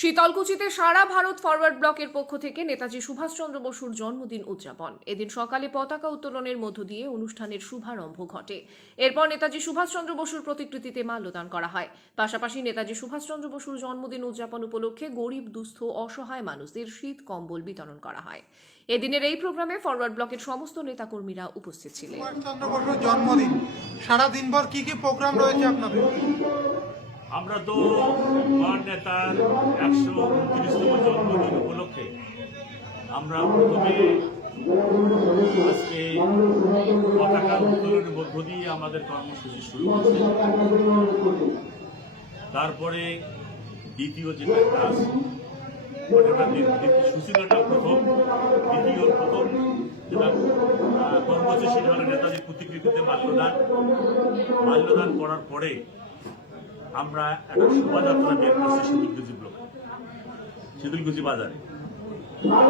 শীতলকুচিতে সারা Bharat forward ব্লকের পক্ষ থেকে নেতাজি সুভাষচন্দ্র বসুর জন্মদিন উদযাপন। এদিন সকালে পতাকা উত্তোলনের মধ্য দিয়ে অনুষ্ঠানের শুভারম্ভ ঘটে। এরপর নেতাজি সুভাষচন্দ্র বসুর প্রতিকৃতিতে মাল্যদান করা হয়। পাশাপাশি নেতাজি সুভাষচন্দ্র বসুর জন্মদিন উদযাপন উপলক্ষে গরিব, দুস্থ, অসহায় মানুষদের শীত কম্বল বিতরণ করা হয়। এদিনের এই প্রোগ্রামে ফরওয়ার্ড ব্লকের সমস্ত নেতাকর্মীরা উপস্থিত ছিলেন। জন্মদিন। সারা দিনভর কি কি প্রোগ্রাম রয়েছে আপনাদের? আমরা তো মহান নেতার একশো উনত্রিশতম জন্মদিন উপলক্ষে আমরা প্রথমে আজকে পতাকা উত্তোলনের মধ্য দিয়ে আমাদের কর্মসূচি শুরু করছি তারপরে দ্বিতীয় যেটা কাজ সূচনাটা প্রথম, দ্বিতীয় প্রথম, যেটা কর্মসূচি নেতাজির প্রতিকৃতিতে মাল্যদান। মাল্যদান করার পরে আমরা একটা শোভাযাত্রা বের করছি শীতলকুচি ব্লকে শীতলকুচি বাজারে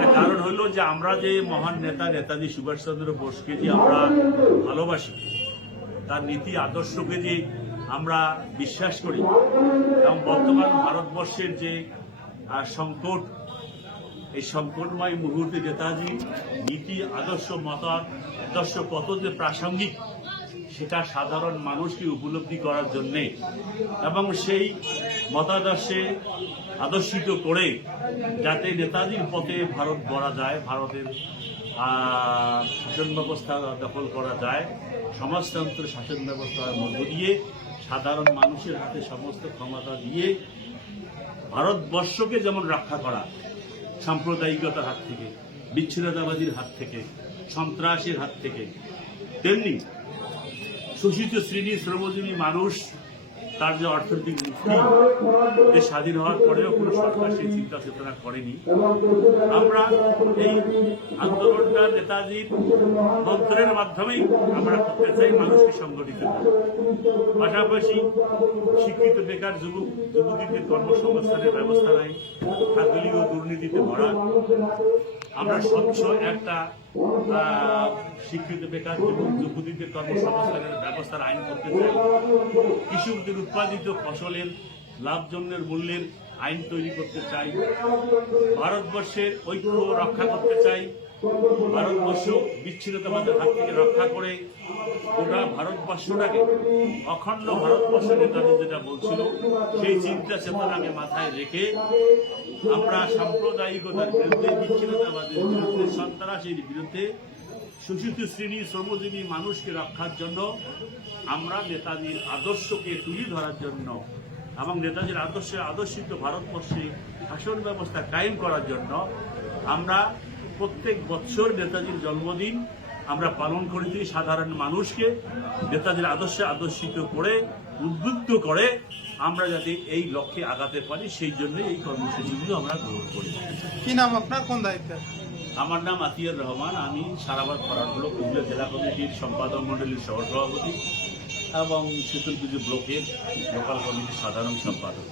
এর কারণ হলো যে আমরা যে মহান নেতা নেতাজি সুভাষচন্দ্র বোসকে যে আমরা ভালোবাসি, তার নীতি আদর্শকে যে আমরা বিশ্বাস করি, এবং বর্তমান ভারতবর্ষের যে সংকট, এই সংকটময় মুহূর্তে নেতাজি নীতি, আদর্শ মত আদর্শ কত যে প্রাসঙ্গিক সেটা সাধারণ মানুষকে উপলব্ধি করার জন্যে এবং সেই মতাদর্শে আদর্শিত করে যাতে নেতাজির পথে ভারত গড়া যায়, ভারতের শাসন ব্যবস্থা দখল করা যায়, সমাজতন্ত্র শাসন ব্যবস্থার মধ্য দিয়ে সাধারণ মানুষের হাতে সমস্ত ক্ষমতা দিয়ে ভারতবর্ষকে যেমন রক্ষা করা সাম্প্রদায়িকতার হাত থেকে, বিচ্ছিন্নতাবাদীর হাত থেকে, সন্ত্রাসের হাত থেকে, তেমনি শোষিত শ্রেণি শ্রমজীবী মানুষ, তার যে অর্থনৈতিক মুক্তি যে স্বাধীন হওয়ার পরেও কোনো সরকার সেই চিন্তা চেতনা করেনি। আমরা এই আন্দোলনটা নেতাজির মন্ত্রের মাধ্যমেই আমরা করতে চাই মানুষকে সংগঠিত পাশাপাশি শিক্ষিত বেকার যুবক, যুবতীদের কর্মসংস্থানের ব্যবস্থা নাই খাদ্যলি ও দুর্নীতিতে ভরা। আমরা স্বচ্ছ একটা শিক্ষিত বেকার যুবক, যুবতীদের কর্মসংস্থানের ব্যবস্থার আইন করতে চাই। কৃষকদের উৎপাদিত ফসলের লাভজন্যের মূল্যের আইন তৈরি করতে চাই। ভারতবর্ষের ঐক্য রক্ষা করতে চাই। ভারতবর্ষ বিচ্ছিন্নতাবাদের হাত থেকে রক্ষা করে গোটা ভারতবর্ষটাকে, অখণ্ড ভারতবর্ষ নেতাজি যেটা বলছিল, সেই চিন্তা চেতনাকে মাথায় রেখে আমরা সাম্প্রদায়িকতার বিরুদ্ধে, বিচ্ছিন্নতাবাদের বিরুদ্ধে, সন্ত্রাসের বিরুদ্ধে শোষিত শ্রেণি, শ্রমজীবী মানুষকে রক্ষার জন্য আমরা নেতাজির আদর্শকে তুলে ধরার জন্য এবং নেতাজির আদর্শে আদর্শিত ভারতবর্ষে শাসন ব্যবস্থা কায়েম করার জন্য আমরা প্রত্যেক বছর নেতাজির জন্মদিন আমরা পালন করে করেছি সাধারণ মানুষকে। নেতাজির আদর্শে আদর্শিত করে উদ্বুদ্ধ করে আমরা যাতে এই লক্ষ্যে আগাতে পারি সেই জন্য এই কর্মসূচিগুলো আমরা গ্রহণ করি। কি নাম আপনার? কোন দায়িত্ব? আমার নাম আতিয়ার রহমান। আমি সারাবাদ পাড়ার ব্লক কুমিল্লা জেলা কমিটির সম্পাদক মণ্ডলীর সহসভাপতি এবং শীতলকুচি ব্লকের লোকাল কমিটির সাধারণ সম্পাদক।